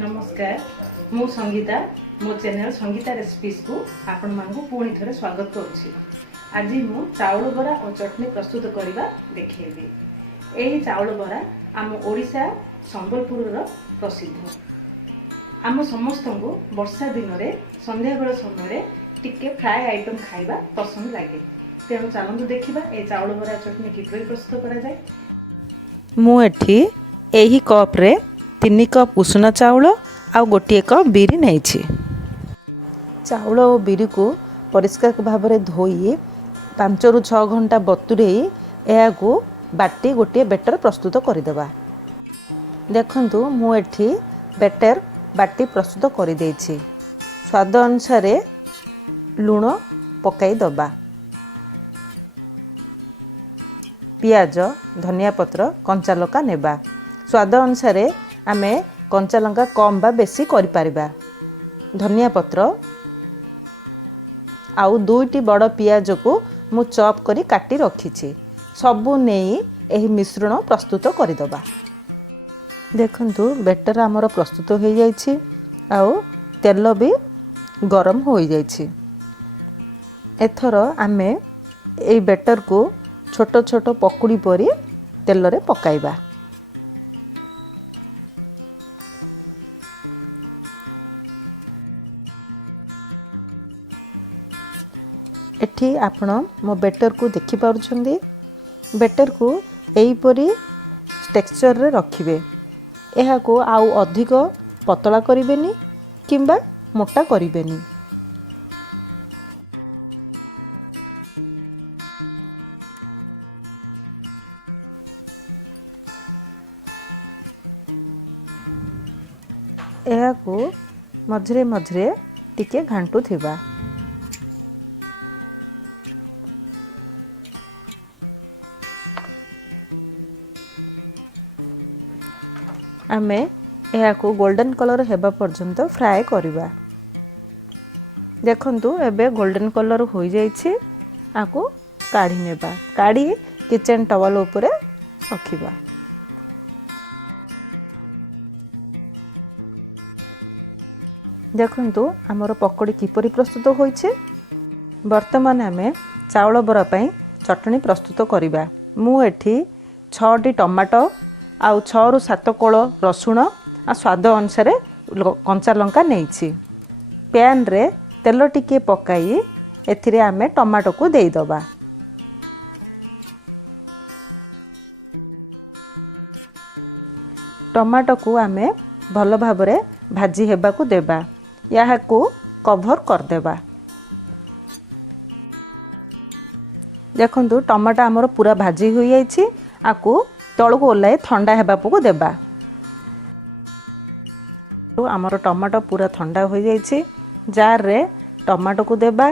नमस्कार मु संगीता मो चैनल संगीता रेसिपीज को आपण मानकु पुणी थरे स्वागत करुछि। आज मु चाउल बरा और चटनी प्रस्तुत करबा देखैबी। एही चाउल बरा आम ओडिशा संबलपुर रो प्रसिद्ध। आम समस्त को वर्षा दिन रे संध्या बेल समय टिके फ्राए आइटम खाइबा पसंद लागे। तेणु चलतु देखिबा ए चाउल बरा चटनी किपरि प्रस्तुत करा जाय। मु एठी एही कप रे 3 कप उषुना चाउल आ गोटे कप बिरी नहीं। चाउल और बिरी को परिष्कार भाव में धोई 5 ରୁ 6 घंटा बतुरे यह बाटी गोटे बेटर प्रस्तुत करदेवा। देखंतु मु एठी बेटर बाटी प्रस्तुत कर देछि। स्वाद अनुसार लूण पकाई दबा, पियाज धनिया पत्र कंचा लंका नेबा। स्वाद अनुसार आमे कंचा लंका कम बा बेसी करि परिबा। धनिया पत्र आउ 2टी बड़ पियाज को मु चॉप करी काटी रखिछि। सबु नेई एही मिश्रण प्रस्तुत करदबा। देखंतु बेटर आमर प्रस्तुत हो जाइछि आउ तेल भी गरम हो जाइछि। एथर आमे एई बेटर को छोट छोट पकुड़ी परी तेल रे पकाइबा। एठी आपण मो बेटर को देखि पारुछंदी। बेटर को एहीपरी टेक्सचर रे रखिबे। एहा को आउ अधिक पतला करिवेनी किंबा मोटा करिवेनी। एहा को मझरे मझरे टिके घांटू थिबा। आमे यह को गोल्डन कलर हेबा पर्यंत फ्राए करिबा। देखंतु एबे गोल्डन कलर हो जाइछि। आको काढ़ी नेबा। काढ़ी किचन टॉवल ऊपर रखिबा। देखंतु हमर पकोड़ी किपरि प्रस्तुत होइछे। वर्तमान आमे चाउल बरा पई चटनी प्रस्तुत करिबा। मु एठी 6टी टमाटो आउ 6 ରୁ 7 कोळ रसुण आ स्वाद अनुसार कंचा लंका नेइछि। पैन रे तेल टिके पकाई एथिरे आमे टमाटो को देई दबा। टमाटो को आमे भल भाबरे भाजी हेबा को देबा। याहा को कवर कर देबा। देखंतु टमाटो हमर पूरा भाजी होई जाइछि। आकु तळ को ओल्लाय ठंडा हेबा को देबा। तो हमर टमाटो पूरा ठंडा हो जाइछि। जार रे टमाटो को देबा।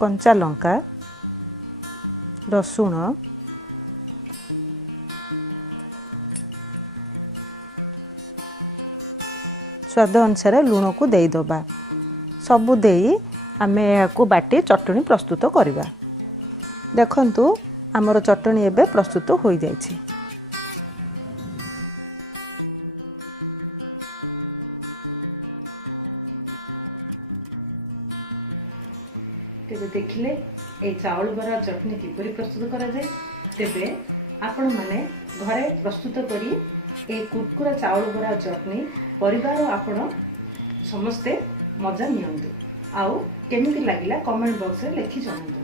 कंचा लंका, रसुण, स्वाद अनुसार लूण को देई दबा। सबु देई आमे याकू बाटी चटनी प्रस्तुत करिबा। देखंतु हमर चटनी एबे प्रस्तुत हो जाइछि। तेबे देखिले ए चाउल बरा चटनी किपरि प्रस्तुत करा जाय। तेबे आपण माने घरे प्रस्तुत करी ए कुरकुरा चाउल बरा चटनी परिवार आपण समस्ते मजा नियंतु। आउ केमिति लागिला कमेंट बॉक्स रे लिखि जणांतु।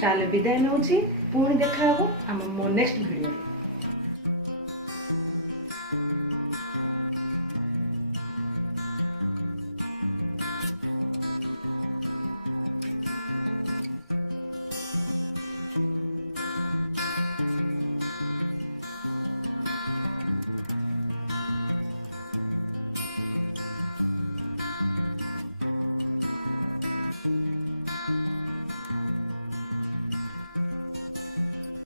ताले विदाय नउछि। पुणी देखा हबो हम मो नेक्स्ट वीडियो।